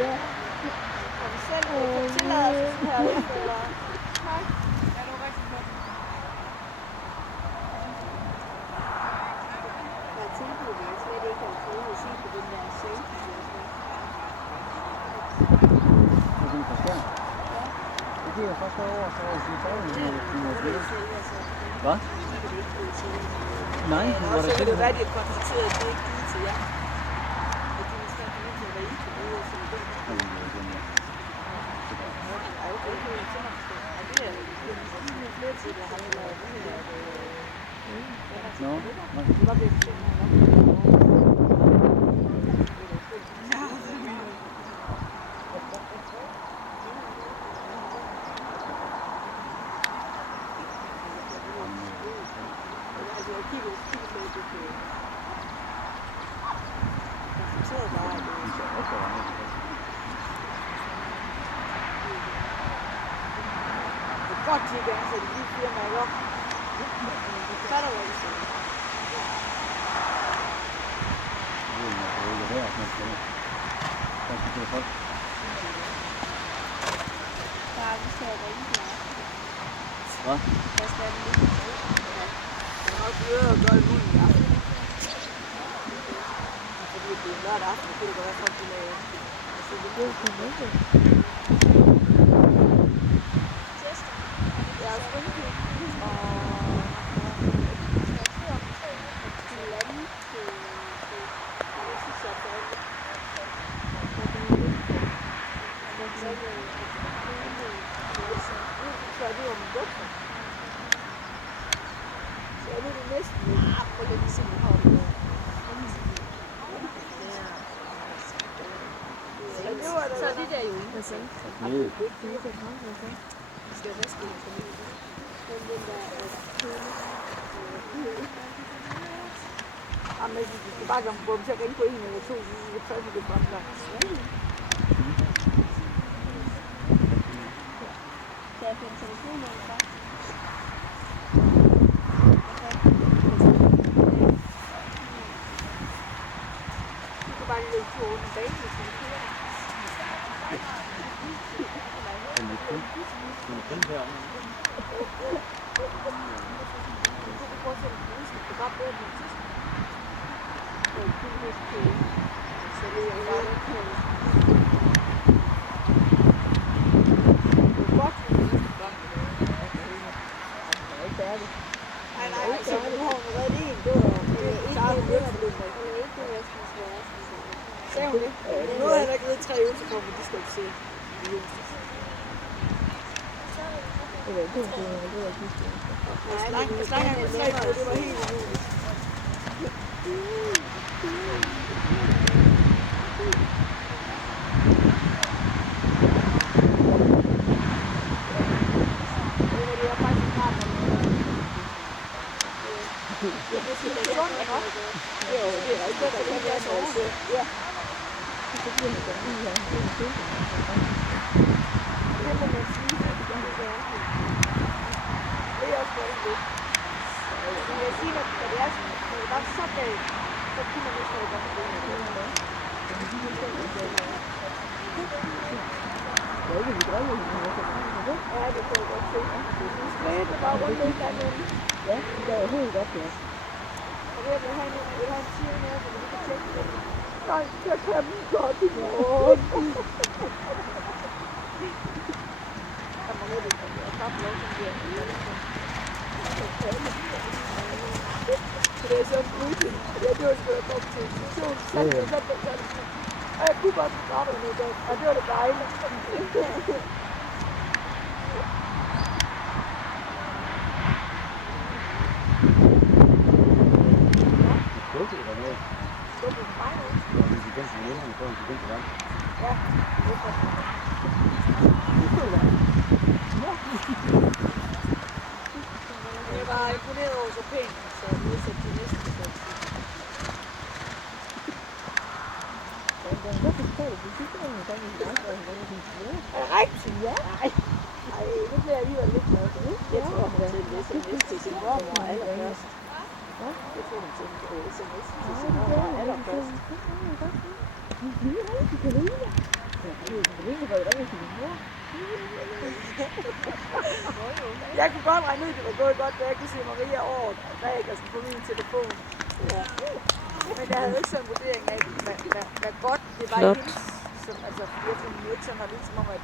Ja. Har du selv fået tilladelse her, eller? Nej. Ja, det var rigtig flot. Der er tilbud, jeg slet ikke har fået at se på den der safety. Er det for skærm? Ja. Det giver først over, så er det færdigt. Hvad? Hvad? Nej, det var der til. Det være, de har konstateret, at det ikke givet til jer. At de måske har kommet til at være i til ude og sådan noget. Ej, okay, det er sådan noget. Og det er flere til, der har lavet det her. Nå, Det var bedst. Godt til at ansætte de firmaer, ikke? Så er der jo ikke sådan. Bare vi ser jo ikke her. Hvad? Hvad skal det lige? Jeg har også hørt at gøre i munden i aften. Fordi det er lørdag aften, det kan være folk, de laver. Så det er jo på møde. Tester. Jeg er springkig. Og så er det jo min dukker. Så er det næsten for lidt ligesom vi har det. Så er det der jo ikke så. Nej. Vi skal vaske det for mig. Den der jamen, vi skal bare komme på dem, så jeg kan ikke få en eller to, hvis så er det bare kan jeg finde telefonnummer fra? Du kan bare lægge to under banen, hvis du kører. Den er kun her. Du kan fortsætte med det, du kan bare bruge den sidste. Det er kun hos køen. Så det er jo bare den køen. Godt. Nej, så du har jo været det en, det var ikke sagde hun det? Nu har jeg da ikke ved 3 øvelser på, men de skal ikke se. Det var ikke det var sidste. Nej, slangen med 3 på, det var helt umuligt. Jeg var imponeret over så pænt, så modsat til næste sæt. Er det rigtigt? Ja. Ej, det bliver jeg alligevel lidt glad for. Jeg tror, hun til en sms til sin mormor allerførst. Jeg tror, hun sendte en sms til sin mormor allerførst. Jeg kunne godt regne ud, at det var gået godt, da jeg kunne se Maria over Gregersen på min telefon. Ja. Men jeg havde ikke sådan en vurdering af, hvad godt det var i hendes, som, altså, jeg kunne ikke sådan, lidt som om, at